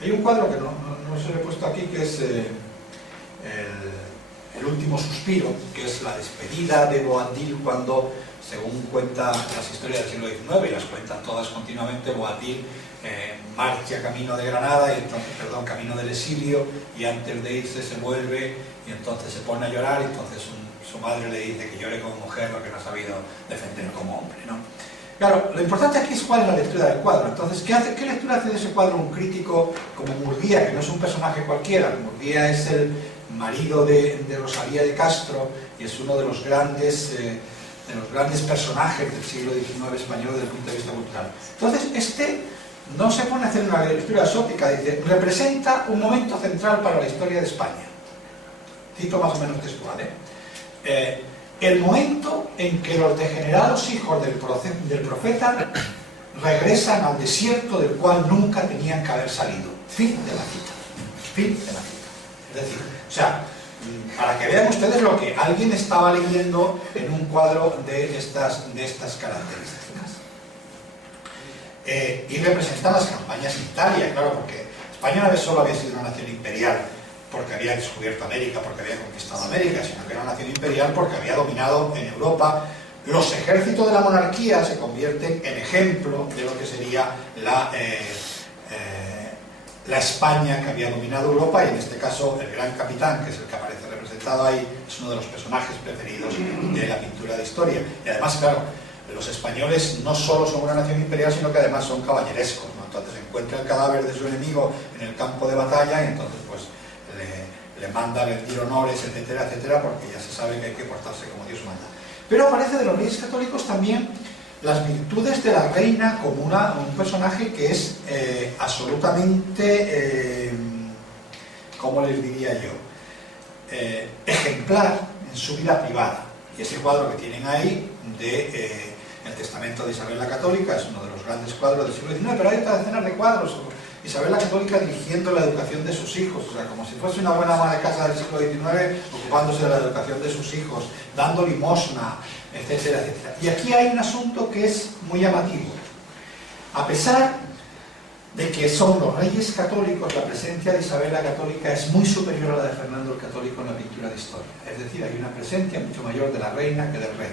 Hay un cuadro que no se lo he puesto aquí, que es el último suspiro, que es la despedida de Boabdil cuando, según cuentan las historias del siglo XIX, y las cuentan todas continuamente, Boabdil marcha camino de Granada, camino del exilio, y antes de irse se vuelve y entonces se pone a llorar, y entonces su madre le dice que llore como mujer porque no ha sabido defender como hombre, ¿no? Claro, lo importante aquí es cuál es la lectura del cuadro. Entonces, ¿qué lectura hace de ese cuadro un crítico como Murguía, que no es un personaje cualquiera? Murguía es el marido de Rosalía de Castro y es uno de los grandes personajes del siglo XIX español desde el punto de vista cultural. Entonces, no se pone a hacer una lectura exótica, dice, representa un momento central para la historia de España. Cito más o menos textual, el momento en que los degenerados hijos del profeta regresan al desierto del cual nunca tenían que haber salido. Fin de la cita. Fin de la cita. Es decir, o sea, para que vean ustedes lo que alguien estaba leyendo en un cuadro de estas características. Y representan las campañas en Italia, claro, porque España no solo había sido una nación imperial porque había descubierto América, porque había conquistado América, sino que era una nación imperial porque había dominado en Europa. Los ejércitos de la monarquía se convierten en ejemplo de lo que sería la España que había dominado Europa, y en este caso el gran capitán, que es el que aparece representado ahí, es uno de los personajes preferidos de la pintura de historia. Y además, claro, los españoles no solo son una nación imperial, sino que además son caballerescos, ¿no? Entonces encuentra el cadáver de su enemigo en el campo de batalla y entonces pues le manda a rendir honores, etcétera, etcétera, porque ya se sabe que hay que portarse como Dios manda. Pero aparece de los Reyes Católicos también las virtudes de la reina como un personaje que es absolutamente, ¿cómo les diría yo? Ejemplar en su vida privada. Y ese cuadro que tienen ahí de el testamento de Isabel la Católica es uno de los grandes cuadros del siglo XIX, pero hay otras decenas de cuadros. Isabel la Católica dirigiendo la educación de sus hijos, o sea, como si fuese una buena ama de casa del siglo XIX, ocupándose de la educación de sus hijos, dando limosna, etcétera, etcétera. Y aquí hay un asunto que es muy llamativo. A pesar de que son los Reyes Católicos, la presencia de Isabel la Católica es muy superior a la de Fernando el Católico en la pintura de historia. Es decir, hay una presencia mucho mayor de la reina que del rey.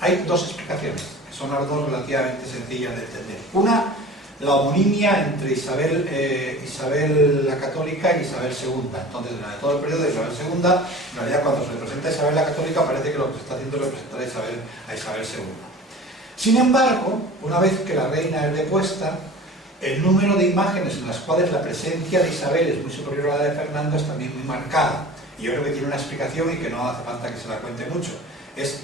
Hay dos explicaciones, que son las dos relativamente sencillas de entender. Una, la homonimia entre Isabel la Católica y Isabel II. Entonces, durante todo el periodo de Isabel II, en realidad cuando se representa a Isabel la Católica parece que lo que se está haciendo es representar a Isabel II. Sin embargo, una vez que la reina es depuesta, el número de imágenes en las cuales la presencia de Isabel es muy superior a la de Fernando es también muy marcada. Y yo creo que tiene una explicación y que no hace falta que se la cuente mucho. Es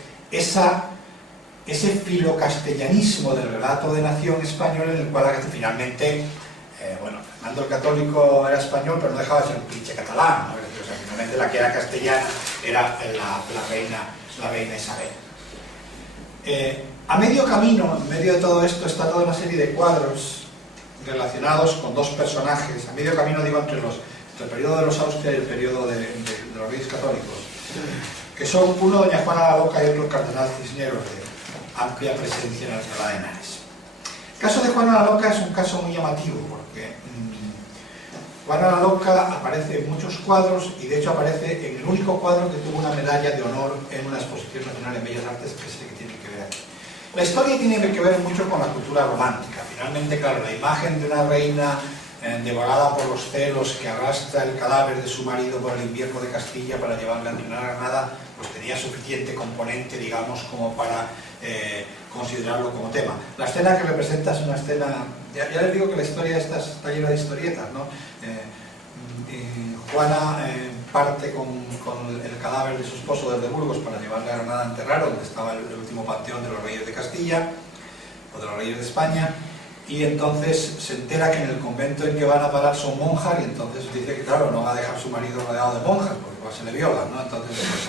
ese filocastellanismo del relato de nación español en el cual finalmente, Fernando el Católico era español, pero no dejaba de ser un cliché catalán, ¿no? O sea, finalmente la que era castellana era la reina Isabel. A medio camino, en medio de todo esto, está toda una serie de cuadros relacionados con dos personajes. A medio camino, digo, entre el periodo de los Austria y el periodo de los Reyes Católicos, que son uno doña Juana la Loca y otro el cardenal Cisneros, de amplia presencia en Alcalá de Henares. El caso de Juana la Loca es un caso muy llamativo, porque Juana la Loca aparece en muchos cuadros, y de hecho aparece en el único cuadro que tuvo una medalla de honor en una exposición nacional en Bellas Artes, que es el que tiene que ver aquí. La historia tiene que ver mucho con la cultura romántica. Finalmente, claro, la imagen de una reina devorada por los celos, que arrastra el cadáver de su marido por el invierno de Castilla para llevarle a Granada, pues tenía suficiente componente, digamos, como para considerarlo como tema. La escena que representa es una escena, ya les digo que la historia esta está llena de historietas, ¿no? Juana parte con el cadáver de su esposo desde Burgos para llevarle a Granada a enterrar, donde estaba el último panteón de los reyes de Castilla o de los reyes de España. Y entonces se entera que en el convento en que van a parar son monjas, y entonces dice que claro, no va a dejar a su marido rodeado de monjas porque igual se le violan, ¿no? Entonces pues,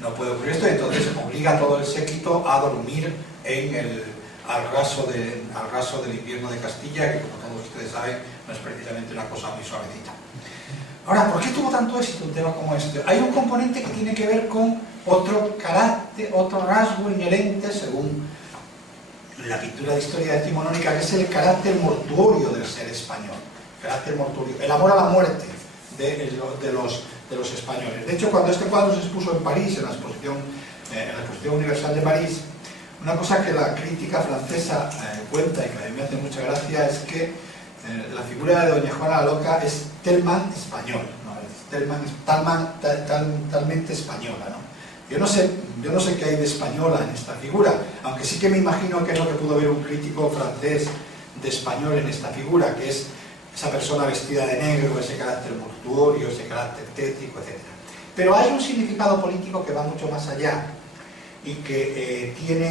no puede ocurrir esto, y entonces obliga a todo el séquito a dormir al raso del invierno de Castilla, que como todos ustedes saben no es precisamente una cosa muy suavecita. Ahora, ¿por qué tuvo tanto éxito un tema como este? Hay un componente que tiene que ver con otro carácter, otro rasgo inherente según la pintura de historia decimonónica, que es el carácter mortuorio del ser español. carácter mortuorio, el amor a la muerte de los españoles. De hecho, cuando este cuadro se expuso en París, en la Exposición Universal de París, una cosa que la crítica francesa cuenta y que a mí me hace mucha gracia es que la figura de doña Juana la Loca es tellement español, ¿no? Es talmente española, ¿no? Yo no sé qué hay de española en esta figura, aunque sí que me imagino que es lo que pudo ver un crítico francés de español en esta figura, que es esa persona vestida de negro, ese carácter mortuorio, ese carácter tétrico, etc. Pero hay un significado político que va mucho más allá y que en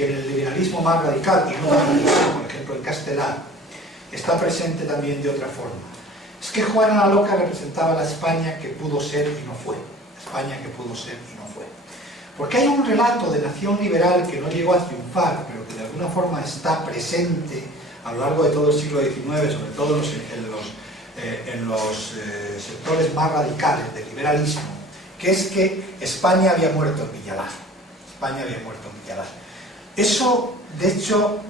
el liberalismo más radical, y no por ejemplo en Castelar, está presente también de otra forma. Es que Juana la Loca representaba la España que pudo ser y no fue. España que pudo ser y no fue. Porque hay un relato de nación liberal que no llegó a triunfar, pero que de alguna forma está presente a lo largo de todo el siglo XIX, sobre todo en los sectores más radicales del liberalismo, que es que España había muerto en Villalar. España había muerto en Villalar. Eso, de hecho,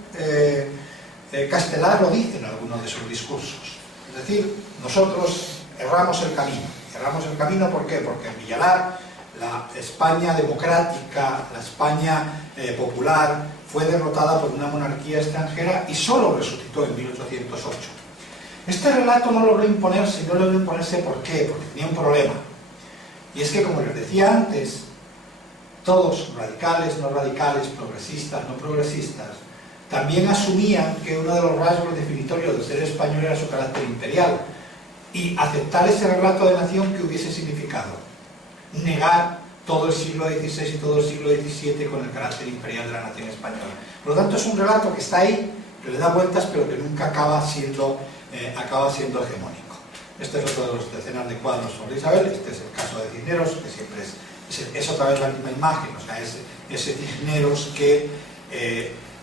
Castelar lo dice en algunos de sus discursos. Es decir, nosotros erramos el camino. Erramos el camino, ¿por qué? Porque en Villalar la España democrática, la España popular, fue derrotada por una monarquía extranjera y solo resucitó en 1808. Este relato no logró imponerse, ¿por qué? Porque tenía un problema. Y es que, como les decía antes, todos, radicales, no radicales, progresistas, no progresistas, también asumían que uno de los rasgos definitorios del ser español era su carácter imperial, y aceptar ese relato de nación que hubiese significado negar todo el siglo XVI y todo el siglo XVII con el carácter imperial de la nación española. Por lo tanto, es un relato que está ahí, que le da vueltas, pero que nunca acaba siendo hegemónico. Este es otro de los decenas de cuadros sobre Isabel. Este es el caso de Cisneros, que siempre es otra vez la misma imagen, o sea, ese Cisneros que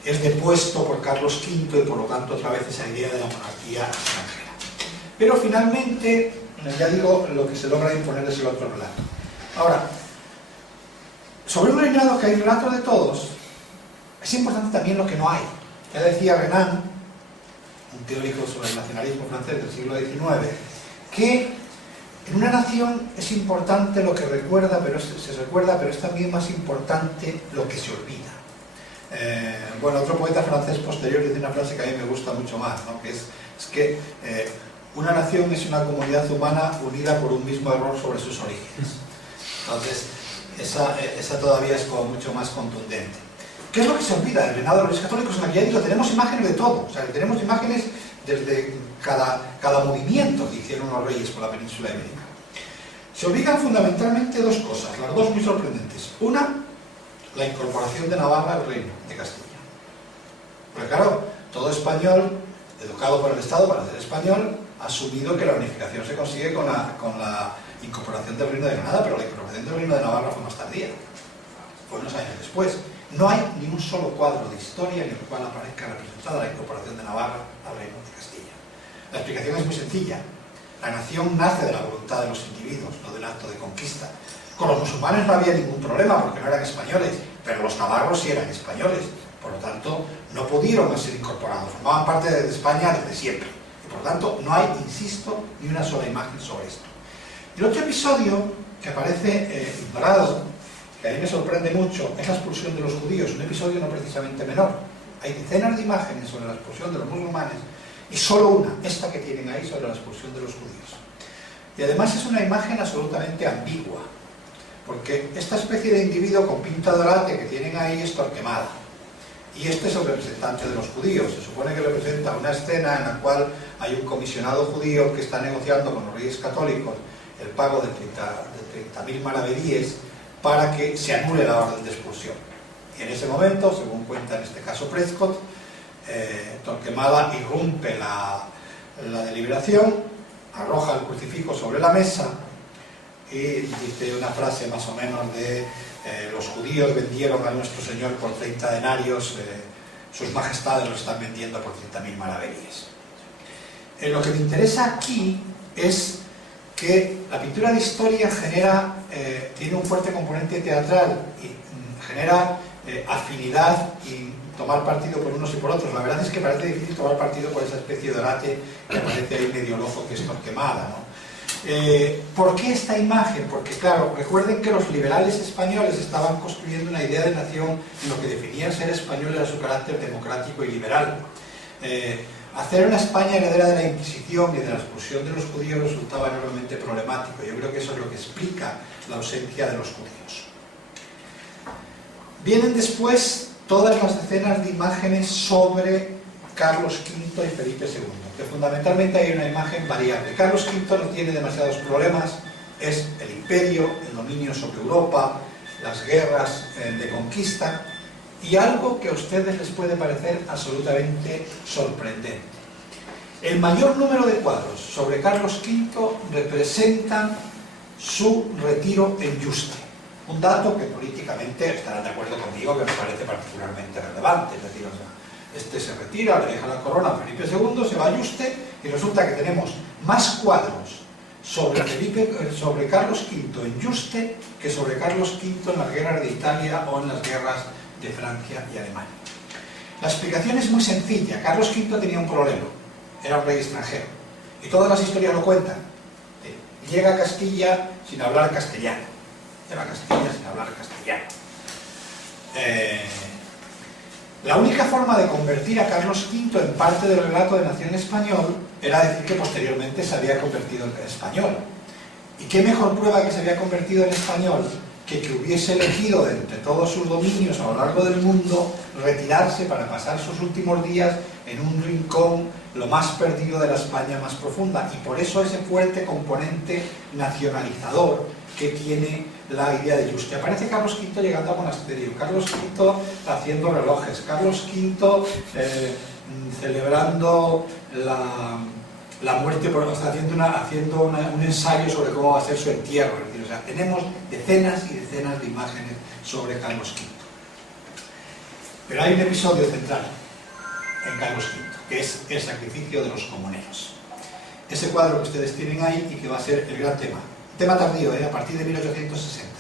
es depuesto por Carlos V y por lo tanto otra vez esa idea de la monarquía extranjera. Pero finalmente, ya digo, lo que se logra imponer es el otro relato. Ahora, sobre un reinado que hay relatos de todos, es importante también lo que no hay. Ya decía Renan, un teórico sobre el nacionalismo francés del siglo XIX, que en una nación es importante lo que recuerda, pero es también más importante lo que se olvida. Bueno, otro poeta francés posterior dice una frase que a mí me gusta mucho más, ¿no? Que es que una nación es una comunidad humana unida por un mismo error sobre sus orígenes. Entonces, esa todavía es como mucho más contundente. ¿Qué es lo que se olvida del reinado de los Reyes Católicos? En la que ya digo, tenemos imágenes de todo, o sea, que tenemos imágenes desde cada movimiento que hicieron los reyes por la península ibérica. Se olvidan fundamentalmente dos cosas, las dos muy sorprendentes. Una, la incorporación de Navarra al reino de Castilla. Porque claro, todo español, educado por el Estado para ser español, ha asumido que la unificación se consigue con la incorporación del reino de Granada, pero la incorporación del reino de Navarra fue más tardía, fue unos años después. No hay ni un solo cuadro de historia en el cual aparezca representada la incorporación de Navarra al reino de Castilla. La explicación es muy sencilla. La nación nace de la voluntad de los individuos, no del acto de conquista. Con los musulmanes no había ningún problema porque no eran españoles, pero los navarros sí eran españoles. Por lo tanto, no pudieron ser incorporados, formaban parte de España desde siempre. Y por lo tanto, no hay, insisto, ni una sola imagen sobre esto. El otro episodio que aparece ignorado, que a mí me sorprende mucho, es la expulsión de los judíos, un episodio no precisamente menor. Hay decenas de imágenes sobre la expulsión de los musulmanes y solo una, esta que tienen ahí, sobre la expulsión de los judíos. Y además es una imagen absolutamente ambigua, porque esta especie de individuo con pinta dorada que tienen ahí es Torquemada. Y este es el representante de los judíos. Se supone que representa una escena en la cual hay un comisionado judío que está negociando con los reyes católicos el pago de 30.000 maravedíes para que se anule la orden de expulsión. Y en ese momento, según cuenta en este caso Prescott, Torquemada irrumpe la deliberación, arroja el crucifijo sobre la mesa y dice una frase más o menos de los judíos vendieron a nuestro Señor por 30 denarios, sus majestades lo están vendiendo por 30.000 maravedíes. Lo que me interesa aquí es que la pintura de historia tiene un fuerte componente teatral y genera afinidad y tomar partido por unos y por otros. La verdad es que parece difícil tomar partido por esa especie de orate que aparece ahí medio loco, que es Torquemada, ¿no? ¿Por qué esta imagen? Porque claro, recuerden que los liberales españoles estaban construyendo una idea de nación en lo que definía ser español era su carácter democrático y liberal. Hacer una España heredera de la Inquisición y de la expulsión de los judíos resultaba enormemente problemático. Yo creo que eso es lo que explica la ausencia de los judíos. Vienen después todas las decenas de imágenes sobre Carlos V y Felipe II, que fundamentalmente hay una imagen variable. Carlos V no tiene demasiados problemas, es el imperio, el dominio sobre Europa, las guerras de conquista, y algo que a ustedes les puede parecer absolutamente sorprendente. El mayor número de cuadros sobre Carlos V representan su retiro en Yuste. Un dato que políticamente estarán de acuerdo conmigo que me parece particularmente relevante. Es decir, o sea, este se retira, le deja la corona a Felipe II, se va a Yuste y resulta que tenemos más cuadros sobre Carlos V en Yuste que sobre Carlos V en las guerras de Italia o en las guerras de Francia y Alemania. La explicación es muy sencilla. Carlos V tenía un problema, era un rey extranjero y todas las historias lo cuentan. Llega a Castilla sin hablar castellano. Llega a Castilla sin hablar castellano. La única forma de convertir a Carlos V en parte del relato de nación español era decir que posteriormente se había convertido en español. ¿Y qué mejor prueba que se había convertido en español que hubiese elegido de entre todos sus dominios a lo largo del mundo retirarse para pasar sus últimos días en un rincón lo más perdido de la España más profunda? Y por eso ese fuerte componente nacionalizador que tiene la idea de Yuste. Aparece Carlos V llegando a monasterio, Carlos V haciendo relojes, Carlos V celebrando la muerte, haciendo un ensayo sobre cómo va a ser su entierro. Es decir, o sea, tenemos decenas y decenas de imágenes sobre Carlos V. Pero hay un episodio central en Carlos V, que es el sacrificio de los comuneros. Ese cuadro que ustedes tienen ahí y que va a ser el gran tema. Tema tardío, a partir de 1860.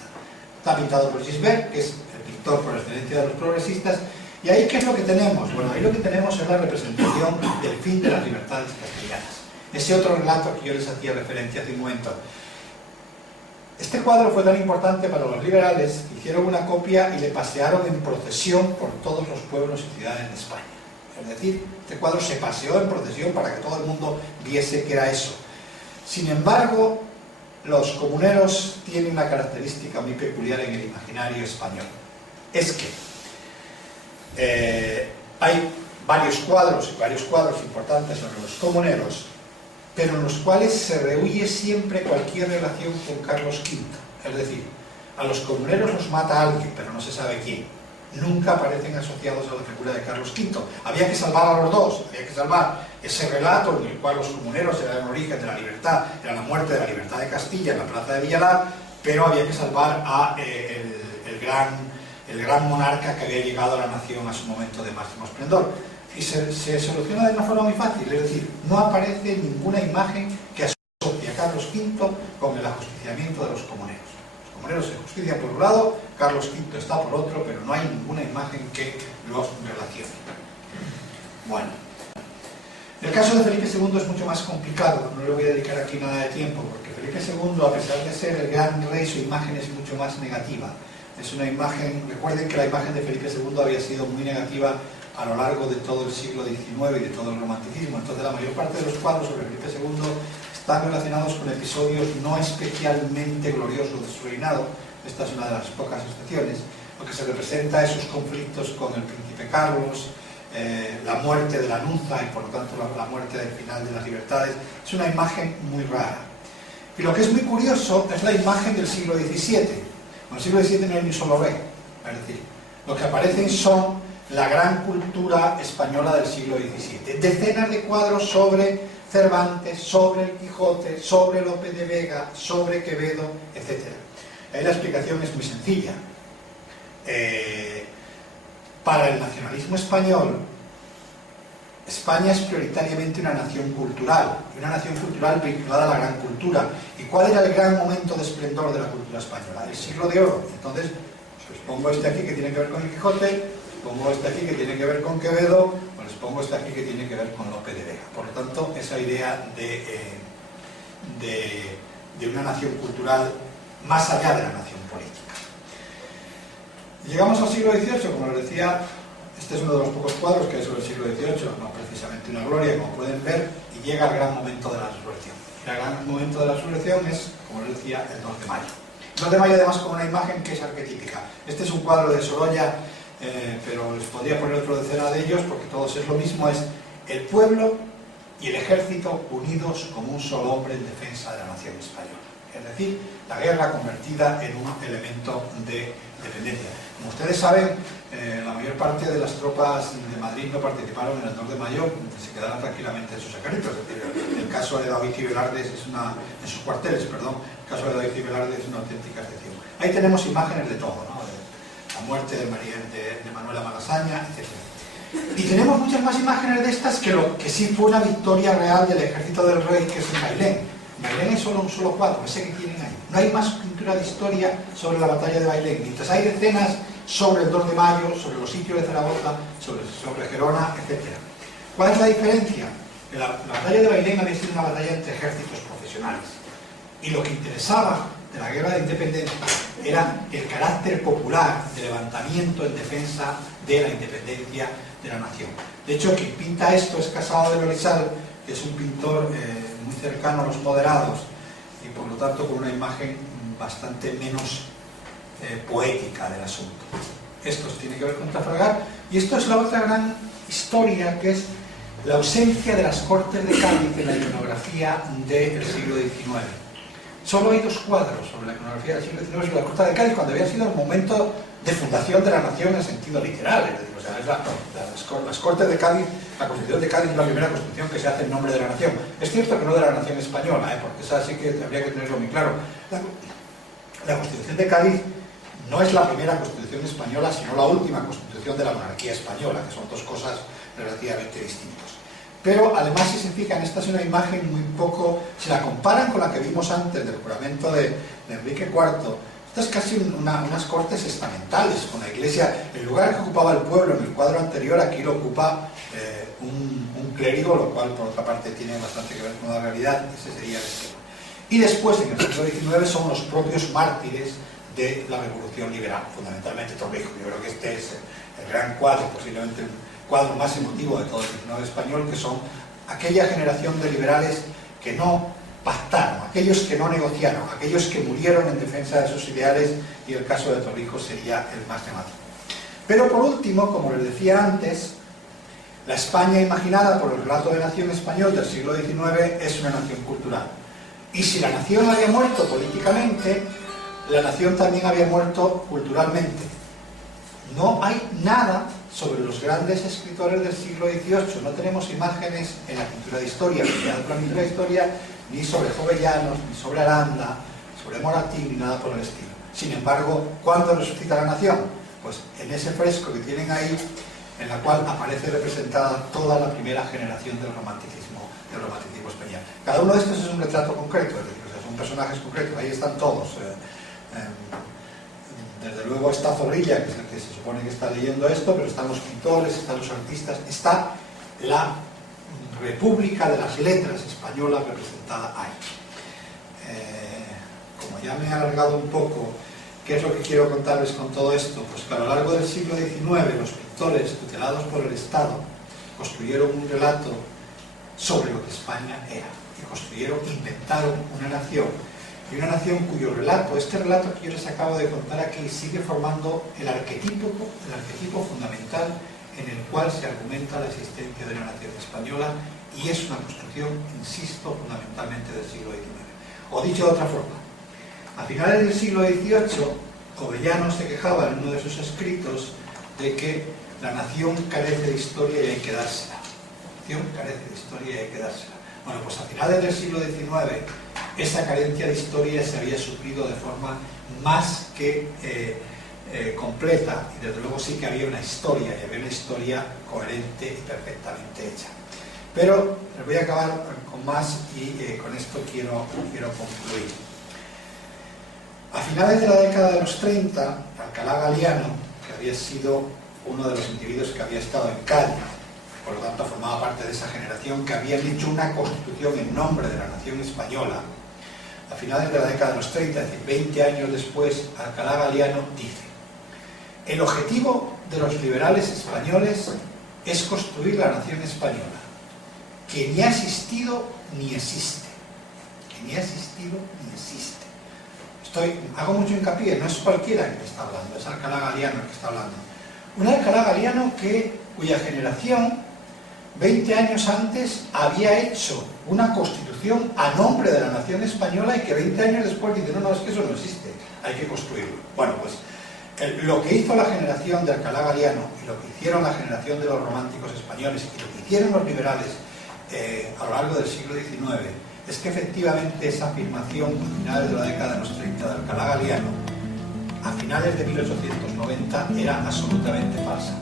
Está pintado por Gisbert, que es el pintor por excelencia de los progresistas. ¿Y ahí qué es lo que tenemos? Bueno, ahí lo que tenemos es la representación del fin de las libertades castellanas. Ese otro relato que yo les hacía referencia hace un momento. Este cuadro fue tan importante para los liberales que hicieron una copia y le pasearon en procesión por todos los pueblos y ciudades de España. Es decir, este cuadro se paseó en procesión para que todo el mundo viese que era eso. Sin embargo, los comuneros tienen una característica muy peculiar en el imaginario español. Es que hay varios cuadros importantes sobre los comuneros, pero en los cuales se rehuye siempre cualquier relación con Carlos V. Es decir, a los comuneros los mata alguien, pero no se sabe quién. Nunca aparecen asociados a la figura de Carlos V. Había que salvar a los dos, había que salvar ese relato en el cual los comuneros eran el origen de la libertad, era la muerte de la libertad de Castilla en la plaza de Villalar, pero había que salvar a el gran monarca que había llegado a la nación a su momento de máximo esplendor. Y se soluciona de una forma muy fácil, es decir, no aparece ninguna imagen que asocie a Carlos V con el ajusticiamiento de los comuneros. Los comuneros se justician por un lado, Carlos V está por otro, pero no hay ninguna imagen que los relacione. Bueno, el caso de Felipe II es mucho más complicado, no le voy a dedicar aquí nada de tiempo, porque Felipe II, a pesar de ser el gran rey, su imagen es mucho más negativa. Es una imagen, recuerden que la imagen de Felipe II había sido muy negativa a lo largo de todo el siglo XIX y de todo el romanticismo. Entonces la mayor parte de los cuadros sobre Felipe II están relacionados con episodios no especialmente gloriosos de su reinado. Esta es una de las pocas excepciones. Lo que se representa es sus conflictos con el príncipe Carlos, la muerte de la nunza y por lo tanto la muerte del final de las libertades. Es una imagen muy rara. Y lo que es muy curioso es la imagen del siglo XVII. En el siglo XVII no hay ni un solo rey. Es decir, lo que aparecen son la gran cultura española del siglo XVII. Decenas de cuadros sobre Cervantes, sobre el Quijote, sobre Lope de Vega, sobre Quevedo, etc. Ahí la explicación es muy sencilla. Para el nacionalismo español, España es prioritariamente una nación cultural, y una nación cultural vinculada a la gran cultura. ¿Y cuál era el gran momento de esplendor de la cultura española? El siglo de oro. Entonces, os pongo este aquí que tiene que ver con el Quijote. pongo este aquí que tiene que ver con Quevedo, o les pongo este aquí que tiene que ver con Lope de Vega. Por lo tanto, esa idea de una nación cultural más allá de la nación política. Llegamos al siglo XVIII, como les decía, este es uno de los pocos cuadros que hay sobre el siglo XVIII, no precisamente una gloria, como pueden ver, y llega el gran momento de la resurrección. El gran momento de la resurrección es, como les decía, el 2 de mayo. El 2 de mayo además con una imagen que es arquetípica. Este es un cuadro de Sorolla, pero les podría poner otro decena de ellos porque todos es lo mismo, es el pueblo y el ejército unidos como un solo hombre en defensa de la nación española. Es decir, la guerra convertida en un elemento de dependencia. Como ustedes saben, la mayor parte de las tropas de Madrid no participaron en el 2 de mayo, se quedaron tranquilamente en sus ejércitos. Es decir, el caso de David y Velarde en sus cuarteles, perdón, el caso de David y Velarde es una auténtica excepción. Ahí tenemos imágenes de todo, ¿no? La muerte de Manuela Malasaña, etc. Y tenemos muchas más imágenes de estas que sí fue una victoria real del ejército del rey, que es en Bailén. Bailén es solo un solo cuadro, ese que tienen ahí. No hay más pintura de historia sobre la batalla de Bailén, mientras hay decenas sobre el 2 de mayo, sobre los sitios de Zaragoza, sobre Gerona, etc. ¿Cuál es la diferencia? La batalla de Bailén había sido una batalla entre ejércitos profesionales. Y lo que interesaba de la guerra de independencia era el carácter popular de levantamiento en defensa de la independencia de la nación. De hecho, quien pinta esto es Casado de Belisal, que es un pintor muy cercano a los moderados y por lo tanto con una imagen bastante menos poética del asunto. Esto tiene que ver con Trafalgar, y esto es la otra gran historia, que es la ausencia de las Cortes de Cádiz en la iconografía del siglo XIX. Solo hay dos cuadros sobre la iconografía del siglo XIX sobre la Corte de Cádiz, cuando había sido el momento de fundación de la nación en sentido literal. Es decir, o sea, las Cortes de Cádiz, la Constitución de Cádiz es la primera constitución que se hace en nombre de la nación. Es cierto que no de la nación española, porque esa sí que habría que tenerlo muy claro. La Constitución de Cádiz no es la primera constitución española, sino la última constitución de la monarquía española, que son dos cosas relativamente distintas. Pero además, si se fijan, esta es una imagen muy poco, si la comparan con la que vimos antes del juramento de Enrique IV, esta es casi unas cortes estamentales, con la iglesia, el lugar que ocupaba el pueblo en el cuadro anterior, aquí lo ocupa un clérigo, lo cual por otra parte tiene bastante que ver con la realidad, ese sería el esquema. Y después, en el siglo XIX, son los propios mártires de la revolución liberal, fundamentalmente Torrijos. Yo creo que este es el gran cuadro, posiblemente el cuadro más emotivo de todo el XIX español, que son aquella generación de liberales que no pactaron, aquellos que no negociaron, aquellos que murieron en defensa de sus ideales, y el caso de Torrijos sería el más llamativo. Pero por último, como les decía antes, la España imaginada por el relato de nación español del siglo XIX es una nación cultural. Y si la nación había muerto políticamente, la nación también había muerto culturalmente. No hay nada sobre los grandes escritores del siglo XVIII, no tenemos imágenes en la pintura de historia, ni sobre Jovellanos, ni sobre Aranda, sobre Moratín, ni nada por el estilo. Sin embargo, ¿cuándo resucita la nación? Pues en ese fresco que tienen ahí, en la cual aparece representada toda la primera generación del romanticismo español. Cada uno de estos es un retrato concreto, es decir, son personajes concretos, ahí están todos. Desde luego está Zorrilla, que es el que se supone que está leyendo esto, pero están los pintores, están los artistas, está la República de las Letras española representada ahí. Como ya me he alargado un poco, ¿qué es lo que quiero contarles con todo esto? Pues que a lo largo del siglo XIX los pintores tutelados por el Estado construyeron un relato sobre lo que España era, y inventaron una nación, y una nación cuyo relato, este relato que yo les acabo de contar aquí, sigue formando el arquetipo fundamental en el cual se argumenta la existencia de una nación española, y es una construcción, insisto, fundamentalmente del siglo XIX. O dicho de otra forma, a finales del siglo XVIII, Jovellanos se quejaba en uno de sus escritos de que la nación carece de historia y hay que dársela. La nación carece de historia y hay que dársela. Bueno, pues a finales del siglo XIX, esa carencia de historia se había suplido de forma más que completa, y desde luego sí que había una historia, y había una historia coherente y perfectamente hecha. Pero les voy a acabar con más, y con esto quiero concluir. A finales de la década de los 30, Alcalá Galiano, que había sido uno de los individuos que había estado en Cádiz, por lo tanto formaba parte de esa generación que habían hecho una constitución en nombre de la nación española, a finales de la década de los 30, es decir, 20 años después, Alcalá Galiano dice: el objetivo de los liberales españoles es construir la nación española, que ni ha existido ni existe. Que ni ha existido ni existe. Hago mucho hincapié, no es cualquiera el que está hablando, es Alcalá Galiano el que está hablando. Un Alcalá Galiano cuya generación, 20 años antes, había hecho una constitución a nombre de la nación española y que 20 años después dice: no, es que eso no existe, hay que construirlo. Bueno, pues lo que hizo la generación de Alcalá Galiano y lo que hicieron la generación de los románticos españoles y lo que hicieron los liberales a lo largo del siglo XIX es que efectivamente esa afirmación a finales de la década de los 30 de Alcalá Galiano, a finales de 1890, era absolutamente falsa.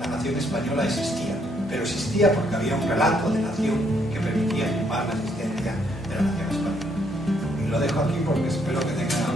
La nación española existía, pero existía porque había un relato de nación que permitía afirmar la existencia de la nación española. Y lo dejo aquí porque espero que tengan